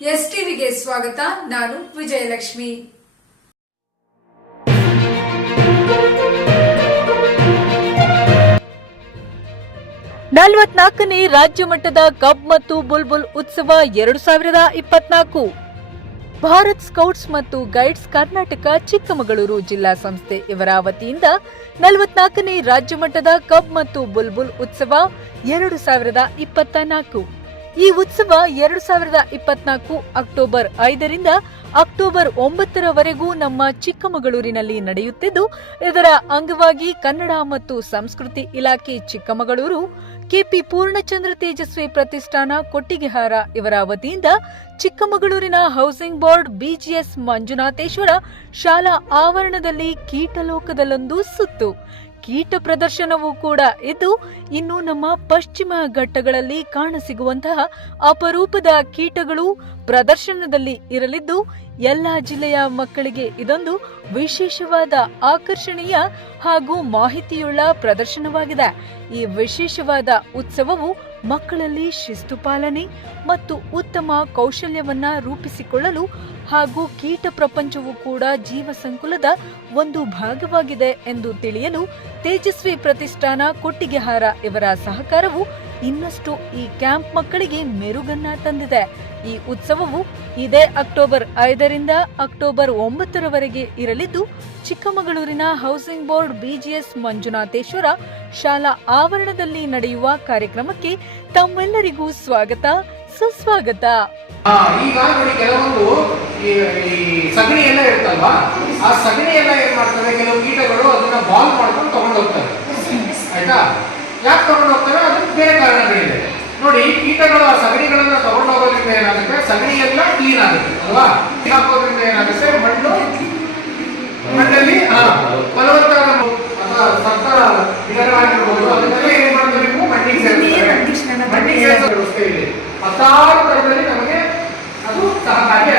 ಎಸ್ಟಿವಿಗೆ ಸ್ವಾಗತ. ನಾನು ವಿಜಯಲಕ್ಷ್ಮಿ. 44ನೇ ರಾಜ್ಯ ಮಟ್ಟದ ಕಬ್ ಮತ್ತು ಬುಲ್ಬುಲ್ ಉತ್ಸವ 2024 ಭಾರತ್ ಸ್ಕೌಟ್ಸ್ ಮತ್ತು ಗೈಡ್ಸ್ ಕರ್ನಾಟಕ ಚಿಕ್ಕಮಗಳೂರು ಜಿಲ್ಲಾ ಸಂಸ್ಥೆ ಇವರ ವತಿಯಿಂದ 44ನೇ ರಾಜ್ಯ ಮಟ್ಟದ ಕಬ್ ಮತ್ತು ಬುಲ್ಬುಲ್ ಉತ್ಸವ 2024. ಈ ಉತ್ಸವ 2024 ಅಕ್ಟೋಬರ್ 5ರಿಂದ ಅಕ್ಟೋಬರ್ 9ರವರೆಗೂ ನಮ್ಮ ಚಿಕ್ಕಮಗಳೂರಿನಲ್ಲಿ ನಡೆಯುತ್ತಿದ್ದು, ಇದರ ಅಂಗವಾಗಿ ಕನ್ನಡ ಮತ್ತು ಸಂಸ್ಕೃತಿ ಇಲಾಖೆ ಚಿಕ್ಕಮಗಳೂರು, ಕೆಪಿ ಪೂರ್ಣಚಂದ್ರ ತೇಜಸ್ವಿ ಪ್ರತಿಷ್ಠಾನ ಕೊಟ್ಟಿಗೆಹಾರ ಇವರ ವತಿಯಿಂದ ಚಿಕ್ಕಮಗಳೂರಿನ ಹೌಸಿಂಗ್ ಬೋರ್ಡ್ ಬಿಜಿಎಸ್ ಮಂಜುನಾಥೇಶ್ವರ ಶಾಲಾ ಆವರಣದಲ್ಲಿ ಕೀಟಲೋಕದಲ್ಲೊಂದು ಸುತ್ತು ಕೀಟ ಪ್ರದರ್ಶನವೂ ಕೂಡ ಇದ್ದು, ಇನ್ನು ನಮ್ಮ ಪಶ್ಚಿಮ ಘಟ್ಟಗಳಲ್ಲಿ ಕಾಣಸಿಗುವಂತಹ ಅಪರೂಪದ ಕೀಟಗಳು ಪ್ರದರ್ಶನದಲ್ಲಿ ಇರಲಿದ್ದು, ಎಲ್ಲಾ ಜಿಲ್ಲೆಯ ಮಕ್ಕಳಿಗೆ ಇದೊಂದು ವಿಶೇಷವಾದ ಆಕರ್ಷಣೀಯ ಹಾಗೂ ಮಾಹಿತಿಯುಳ್ಳ ಪ್ರದರ್ಶನವಾಗಿದೆ. ಈ ವಿಶೇಷವಾದ ಉತ್ಸವವು ಮಕ್ಕಳಲ್ಲಿ ಶಿಸ್ತು ಪಾಲನೆ ಮತ್ತು ಉತ್ತಮ ಕೌಶಲ್ಯವನ್ನ ರೂಪಿಸಿಕೊಳ್ಳಲು ಹಾಗೂ ಕೀಟ ಪ್ರಪಂಚವೂ ಕೂಡ ಜೀವ ಸಂಕುಲದ ಒಂದು ಭಾಗವಾಗಿದೆ ಎಂದು ತಿಳಿಯಲು ತೇಜಸ್ವಿ ಪ್ರತಿಷ್ಠಾನ ಕೊಟ್ಟಿಗೆಹಾರ ಇವರ ಸಹಕಾರವು ಇನ್ನಷ್ಟು ಈ ಕ್ಯಾಂಪ್ ಮಕ್ಕಳಿಗೆ ಮೆರುಗನ್ನ ತಂದಿದೆ. ಈ ಉತ್ಸವವು ಇದೇ ಅಕ್ಟೋಬರ್ 5ರಿಂದ ಅಕ್ಟೋಬರ್ 9ರವರೆಗೆ ಇರಲಿದ್ದು, ಚಿಕ್ಕಮಗಳೂರಿನ ಹೌಸಿಂಗ್ ಬೋರ್ಡ್ ಬಿಜಿಎಸ್ ಮಂಜುನಾಥೇಶ್ವರ ಶಾಲಾ ಆವರಣದಲ್ಲಿ ನಡೆಯುವ ಕಾರ್ಯಕ್ರಮಕ್ಕೆ ತಮ್ಮೆಲ್ಲರಿಗೂ ಸ್ವಾಗತ, ಸುಸ್ವಾಗತ. ಈಗ ನೋಡಿ, ಕೆಲವೊಂದು ಸಗಣಿ ಎಲ್ಲ ಇರುತ್ತಲ್ವಾ, ಆ ಸಗಣಿ ಎಲ್ಲ ಏನ್ ಮಾಡ್ತವೆ, ಕೆಲವು ಕೀಟಗಳು ಅದನ್ನ ಬಾಲ್ ಮಾಡ್ಕೊಂಡು ತಗೊಂಡು ಹೋಗ್ತವೆ. ಆಯ್ತಾ? ಯಾಕೆ ತಗೊಂಡು ಹೋಗ್ತವೆ? ಅದಕ್ಕೆ ಬೇರೆ ಕಾರಣಗಳಿದೆ. ನೋಡಿ, ಕೀಟಗಳು ಆ ಸಗಣಿಗಳನ್ನ ತಗೊಂಡು ಹೋಗೋದ್ರಿಂದ ಏನಾಗುತ್ತೆ, ಸಗಣಿ ಎಲ್ಲ ಕ್ಲೀನ್ ಆಗುತ್ತೆ ಅಲ್ವಾ? ಕ್ಲೀನ್ ಹಾಕೋದ್ರಿಂದ ಏನಾಗುತ್ತೆ, ಮಣ್ಣಲ್ಲಿ ಫಲವತ್ತಾದ ಅಥವಾ ಸತ್ತ ಗಿಡಗಳಾಗಿರ್ಬೋದು ಅದನ್ನೆಲ್ಲ ಏನ್ ಮಾಡಬೇಕು, ಮಣ್ಣಿಗೆ ಸೇರಿಸಬೇಕು. ವ್ಯವಸ್ಥೆ ಇದೆ. 16 ತರದಲ್ಲಿ ನಮಗೆ ಅದು ಸಹಕಾರಿ